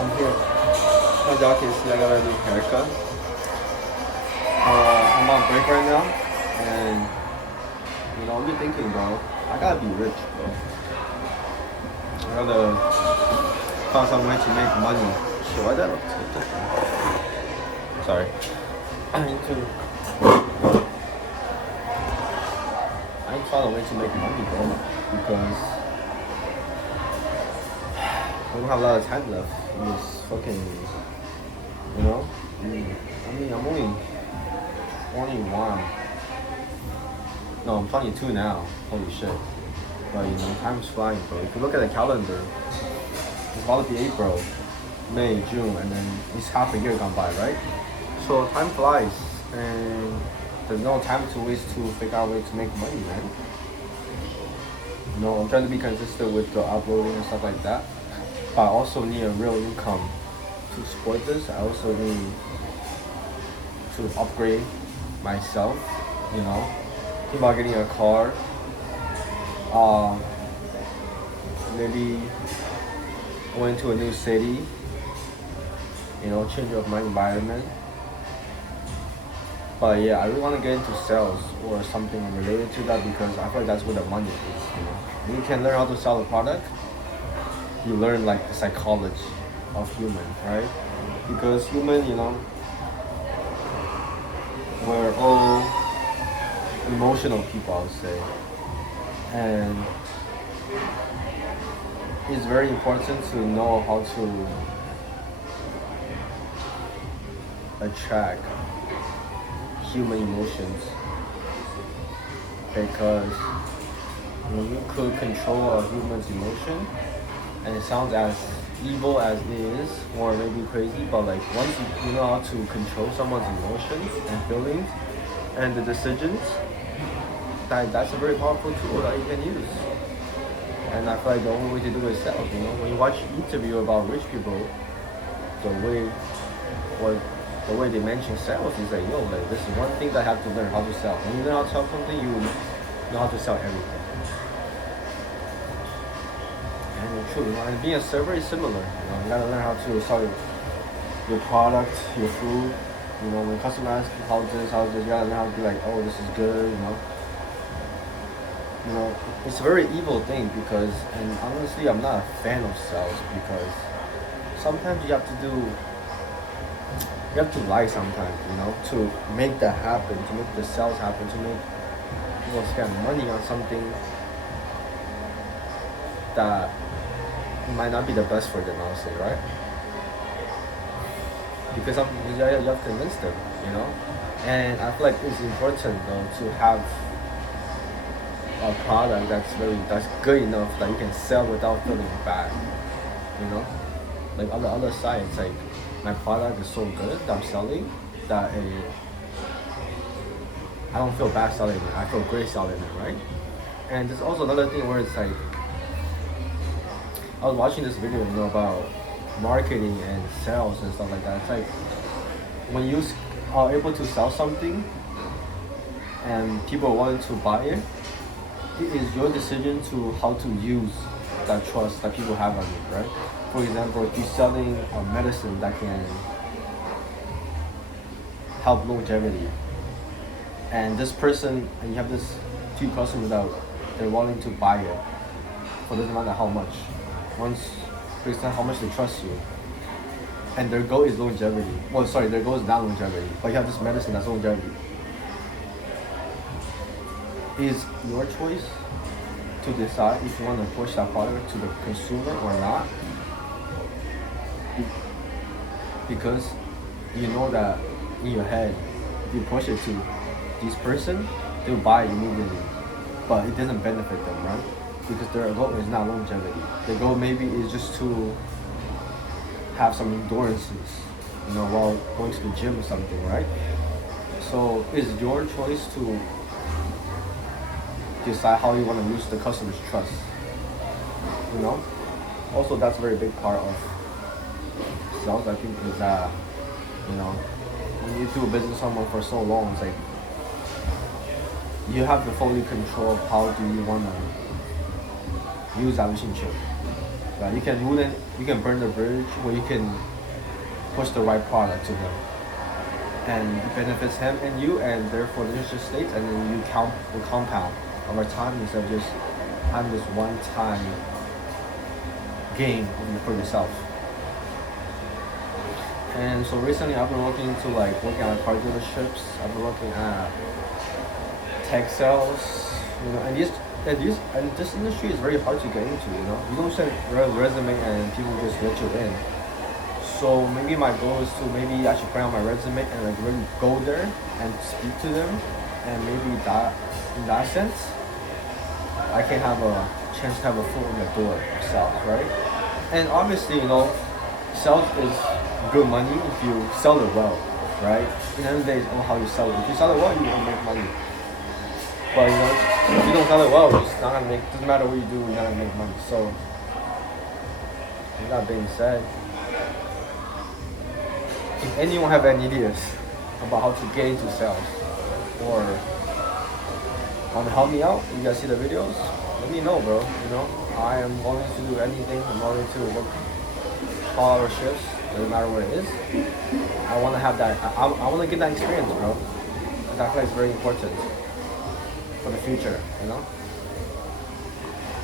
I'm here. As y'all can see, I got a new haircut. I'm on break right now, and I'm be thinking, bro. I gotta be rich, bro. I gotta find some way to make money. Shit, why that? Sorry. I need to find a way to make money, bro, because I don't have a lot of time left in this fucking, I'm only one. No, I'm 22 now. Holy shit. But time's flying, bro. If you look at the calendar, it's about to be April, May, June, and then it's half a year gone by, right? So time flies, and there's no time to waste to figure out a way to make money, man. I'm trying to be consistent with the uploading and stuff like that. But I also need a real income to support this. I also need to upgrade myself, think about getting a car, maybe going to a new city, change up my environment. But yeah, I really want to get into sales or something related to that, because I feel like that's where the money is. When you can learn how to sell a product, you learn like the psychology of human, right? Because human, we're all emotional people, I would say, and it's very important to know how to attract human emotions, because when you could control a human's emotion, and it sounds as evil as it is, or maybe crazy, but like once you know how to control someone's emotions and feelings and the decisions, that's a very powerful tool that you can use. And I feel like the only way to do it is sales. When you watch interview about rich people, the way they mention sales is like, this is one thing that I have to learn how to sell. When you learn how to sell something, you know how to sell everything. And true, and being a server is similar. You gotta learn how to sell your product, your food. When customer asks you how's this, you gotta learn how to be like, oh, this is good. It's a very evil thing, because, and honestly, I'm not a fan of sales, because sometimes you have to lie sometimes, to make that happen, to make the sales happen, to make people spend money on something that might not be the best for them, I would say, right? Because you have to convince them, and I feel like it's important though to have a product that's good enough that you can sell without feeling bad, like on the other side, it's like my product is so good that I'm selling that I don't feel bad selling it, I feel great selling it, right? And there's also another thing where it's like, I was watching this video, about marketing and sales and stuff like that. It's like, when you are able to sell something and people want to buy it, it is your decision to how to use that trust that people have on you, right? For example, if you're selling a medicine that can help longevity, and this person, and you have this few customers that they're willing to buy it for doesn't matter how much, based on how much they trust you, and their goal is longevity. Their goal is not longevity, but you have this medicine that's longevity. Is your choice to decide if you want to push that product to the consumer or not, because you know that in your head, if you push it to this person, they'll buy it immediately, but it doesn't benefit them, right? Because their goal is not longevity. Their goal maybe is just to have some endurances, while going to the gym or something, right? So it's your choice to decide how you want to use the customer's trust. Also, that's a very big part of sales, I think, is that, when you do business with someone for so long, it's like you have to fully control how do you want to use that relationship. Right? You can burn the bridge, or you can push the right product to them, and it benefits him and you, and therefore the relationship states, and then you will compound over time instead of just having this one-time gain for yourself. And so recently, I've been working at car dealerships. I've been working at tech sales, and this industry is very hard to get into. You don't send resume and people just let you in. So maybe my goal is to maybe I should put on my resume and like really go there and speak to them, and maybe that in that sense, I can have a chance to have a foot in the door of sales, right? And obviously, sales is good money if you sell it well, right? In the end of the day, it's on how you sell it. If you sell it well, you will make money. But if you don't sell it well, it's not gonna make. Doesn't matter what you do, you're not gonna make money. So, with that being said, if anyone have any ideas about how to get into sales or want to help me out, you guys see the videos, let me know, bro. I am willing to do anything. I'm willing to work 12-hour shifts. Doesn't matter what it is. I want to have that. I want to get that experience, bro. Because I feel like it's very important for the future.